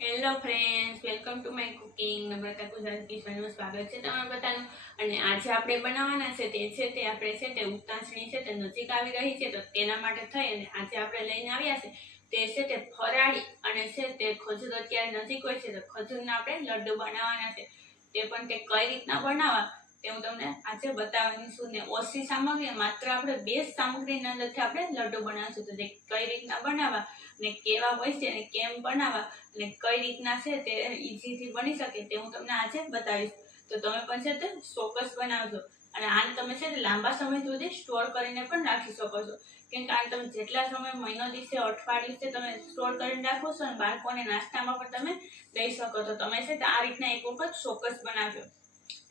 Hello friends, welcome to my cooking. Namrata Gujarat કિચનમાં સ્વાગત છે તમારા બધાનું. અને આજે આપણે બનાવવાના છે તે આપણે છે તે ઉતાસણી છે તે નજીક આવી રહી છે, તો તેના માટે થઈ અને આજે આપણે લઈને આવ્યા છે તે છે તે ફરાળી અને છે તે ખજૂર અત્યારે નજીક હોય છે, તો ખજૂરના આપણે લડ્ડુ બનાવવાના છે. તે પણ તે કઈ રીતના બનાવવા તે હું તમને આજે બતાવવાની છું. ને ઓછી સામગ્રી, માત્ર આપણે 2 સામગ્રીના અંદરથી આપણે લડ્ડુ બનાવીશું. તો તે કઈ રીતના બનાવવા ને કેવા હોય છે અને કેમ બનાવવા અને કઈ રીતના છે તે ઈઝીથી બની શકે તે હું તમને આજે બતાવીશ. તો તમે પણ છે તે ચોક્કસ બનાવજો. અને આને તમે છે તે લાંબા સમય સુધી સ્ટોર કરીને પણ રાખી શકો છો, કેમ કે આને તમે જેટલા સમય, મહિનો દિવસે, અઠવાડિયું છે તમે સ્ટોર કરીને રાખો છો અને બાળકોને નાસ્તામાં પણ તમે દઈ શકો. તો તમે છે તે આ રીતના એક વખત ચોક્કસ બનાવજો.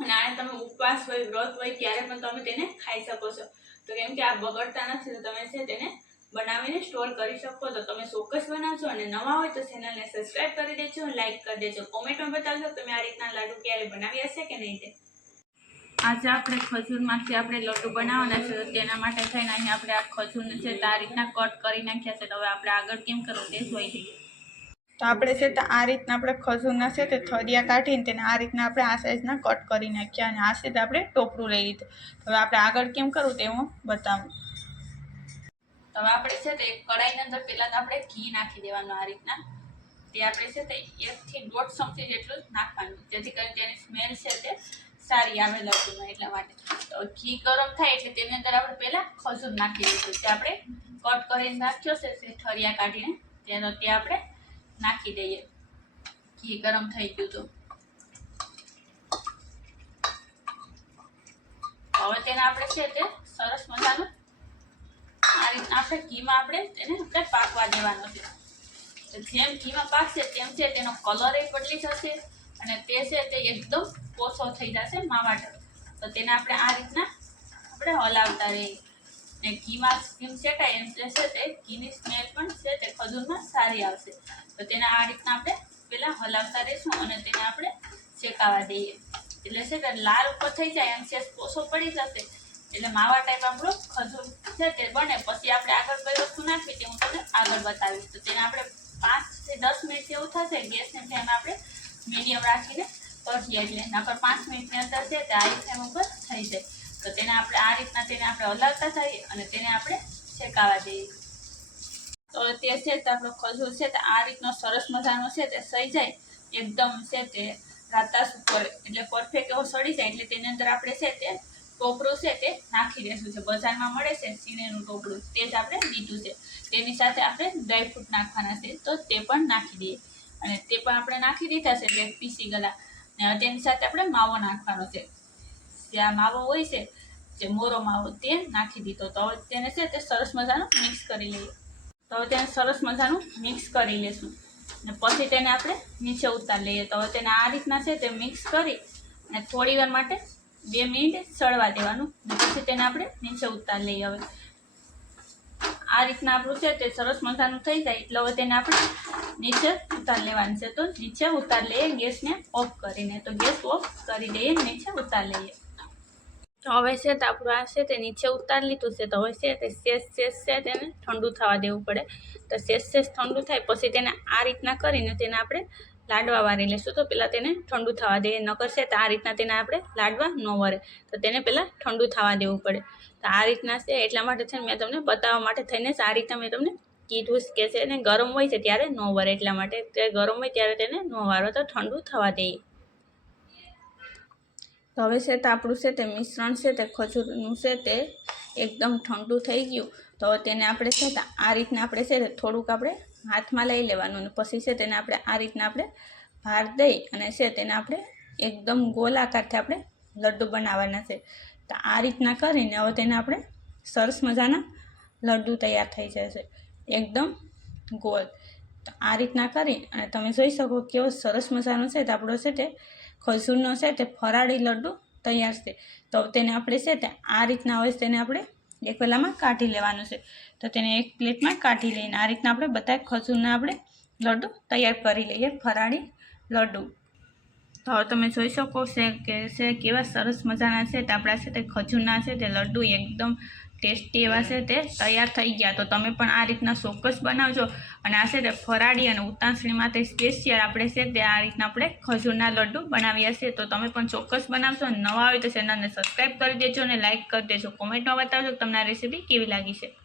અને આને તમે ઉપવાસ હોય, વ્રત હોય ત્યારે પણ તમે તેને ખાઈ શકો છો. તો કેમ કે આ બગડતા નથી, તો તમે છે તેને બનાવીને સ્ટોર કરી શકો. તો તમે ચોક્કસ બનાવજો. અને નવા હોય તો ચેનલને સબસ્ક્રાઇબ કરી દેજો, લાઈક કરી દેજો, કોમેન્ટમાં બતાવજો તમે આ રીતના લાડુ ક્યારે બનાવી હશે કે નહીં તે. આજે આપણે ખજૂરમાંથી આપણે લડ્ડુ બનાવવાના છે, તો તેના માટે થઈને અહીં આપણે આ ખજૂરને છે તે આ રીતના કટ કરી નાખ્યા છે. તો હવે આપણે આગળ કેમ કરવું તે જોઈ લઈએ. તો આપણે છે તે આ રીતના આપણે ખજૂરના છે તે થરિયા કાઢીને તેને આ રીતના આપણે આ સાઈઝના કટ કરી નાખ્યા અને આ સીધે આપણે ટોપરું લઈ લીધું. હવે આપણે આગળ કેમ કરવું તે હું બતાવું. તો હવે આપણે છે તે એક કડાઈની અંદર પહેલાં તો આપણે ઘી નાખી દેવાનું આ રીતના. તે આપણે છે તે 1 થી 1.5 ચમચી જેટલું નાખવાનું, જેથી કરીને તેની સ્મેલ છે તે સારી આવે લડ્ડુમાં, એટલા માટે. તો ઘી ગરમ થાય એટલે તેની અંદર આપણે પહેલાં ખજૂર નાખી દઈશું. તે આપણે કટ કરીને નાખ્યો છે તે ઠરિયા કાઢીને તેનો તે આપણે નાખી દઈએ. ઘી ગરમ થઈ ગયું તો હવે તેને આપણે છે તે સરસ મજાનું આ રીતના આપણે ઘીમાં આપણે તેને પાકવા દેવાનો છે. જેમ ઘીમાં પાકશે તેમ છે તેનો કલર એ બદલી જશે અને તે છે તે એકદમ પોસો થઈ જશે માવાટર. તો તેને આપણે આ રીતના આપણે હલાવતા રહીએ. ને ઘીમાં ઘી શેકાય એમ છે તે ઘીની સ્મેલ પણ છે તે ખજૂરમાં સારી આવશે. તો તેને આ રીતના આપણે પહેલાં હલાવતા રહીશું અને તેને આપણે શેકાવા દઈએ. એટલે છે કે લાલ ઉપર થઈ જાય એમ છે પોસો પડી જશે એટલે માવા ટાઈપ આપણો ખજૂર છે તે બને. પછી આપણે આગળ કઈ વસ્તુ નાખવી તે હું તમને આગળ બતાવીશ. તો તેને આપણે 5 થી 10 મિનિટ જેવું થશે. ગેસની ફ્લેમ આપણે મીડિયમ રાખીને કરીએ એટલે નકર 5 મિનિટની અંદર છે તે હાઈ ફ્લેમ ઉપર થઈ જાય. તો તેને આપણે આ રીતના તેને આપણે હલાવતા થઈએ અને તેને આપણે શેકાવા દઈએ. તો તે છે તે આપણો ખજૂર છે તે આ રીતનો સરસ મજાનો છે તે સઈ જાય, એકદમ છે તે રાતાસ ઉપર એટલે પરફેક્ટ એવો સડી જાય એટલે તેની અંદર આપણે છે તે ટોપરું છે તે નાખી દેશું. છે બજારમાં મળે છે સીનેનું ટોપરું, તે જ આપણે લીધું છે. તેની સાથે આપણે ડ્રાયફ્રૂટ નાખવાના છે, તો તે પણ નાખી દઈએ. અને તે પણ આપણે નાખી દીધા છે એટલે પીસી ગયેલા. અને તેની સાથે આપણે માવો નાખવાનો છે. જે આ માવો હોય છે જે મોરો માવો તે નાખી દીધો. તો હવે તેને છે તે સરસ મજાનું મિક્સ કરી લઈએ. તો હવે તેને સરસ મજાનું મિક્સ કરી લઈશું ને પછી તેને આપણે નીચે ઉતારી લઈએ. તો હવે તેને આ રીતના છે તે મિક્સ કરી અને થોડી વાર માટે 2 મિનિટ ચડવા દેવાનું ને પછી તેને આપણે નીચે ઉતારી લઈએ. હવે આ રીતના આપણું છે તે સરસ મજાનું થઈ જાય એટલે હવે તેને આપણે નીચે ઉતારી લેવાનું છે. તો નીચે ઉતારી લઈએ ગેસને ઓફ કરીને. તો ગેસ ઓફ કરી દઈએ, નીચે ઉતારી લઈએ. તો હવે છે તો આપણું આ છે તે નીચે ઉતારી લીધું છે. તો હવે છે તે શેષ છે તેને ઠંડુ થવા દેવું પડે. તો શેષ ઠંડુ થાય પછી તેને આ રીતના કરીને તેને આપણે લાડવા વારી લઈશું. તો પહેલાં તેને ઠંડુ થવા દઈએ, નકર છે તો આ રીતના તેને આપણે લાડવા ન વરે. તો તેને પહેલાં ઠંડુ થવા દેવું પડે. તો આ રીતના છે એટલા માટે છે મેં તમને બતાવવા માટે થઈને જ આ રીતના મેં તમને કીધું કે છે ને ગરમ હોય છે ત્યારે ન વરે, એટલા માટે તે ગરમ હોય ત્યારે તેને ન વારો. તો ઠંડુ થવા દઈએ. તો હવે છે તો આપણું છે તે મિશ્રણ છે તે ખજૂરનું છે તે એકદમ ઠંડુ થઈ ગયું. તો હવે તેને આપણે છે તો આ રીતના આપણે છે તે થોડુંક આપણે હાથમાં લઈ લેવાનું અને પછી છે તેને આપણે આ રીતના આપણે ભાર દઈ અને છે તેને આપણે એકદમ ગોલ આકારથી આપણે લડ્ડુ બનાવવાના છે. તો આ રીતના કરીને હવે તેને આપણે સરસ મજાના લડ્ડુ તૈયાર થઈ જશે એકદમ ગોલ. તો આ રીતના કરી અને તમે જોઈ શકો કેવો સરસ મજાનો છે તો આપણો છે તે ખજૂરનો છે તે ફરાળી લડ્ડુ તૈયાર છે. તો તેને આપણે છે તે આ રીતના હોય તેને આપણે એક પેલામાં કાઢી લેવાનું છે. તો તેને એક પ્લેટમાં કાઢી લઈને આ રીતના આપણે બધા ખજૂરના આપણે લડ્ડુ તૈયાર કરી લઈએ, ફરાળી લડ્ડુ. તો હવે તમે જોઈ શકો છે કે કેવા સરસ મજાના છે તે આપણા છે તે ખજૂરના છે તે લડ્ડુ એકદમ ટેસ્ટી એવા છે તે તૈયાર થઈ ગયા. તો તમે પણ આ રીતના ચોક્કસ બનાવજો. અને આ છે તે ફરાળી અને ઉતાસણી માટે સ્પેશિયલ આપણે છે તે આ રીતના આપણે ખજૂરના લડ્ડુ બનાવ્યા છે. તો તમે પણ ચોક્કસ બનાવશો. અને નવા હોય તો ચેનલને સબસ્ક્રાઈબ કરી દેજો અને લાઇક કરી દેજો. કોમેન્ટમાં બતાવજો તમને આ રેસીપી કેવી લાગી છે.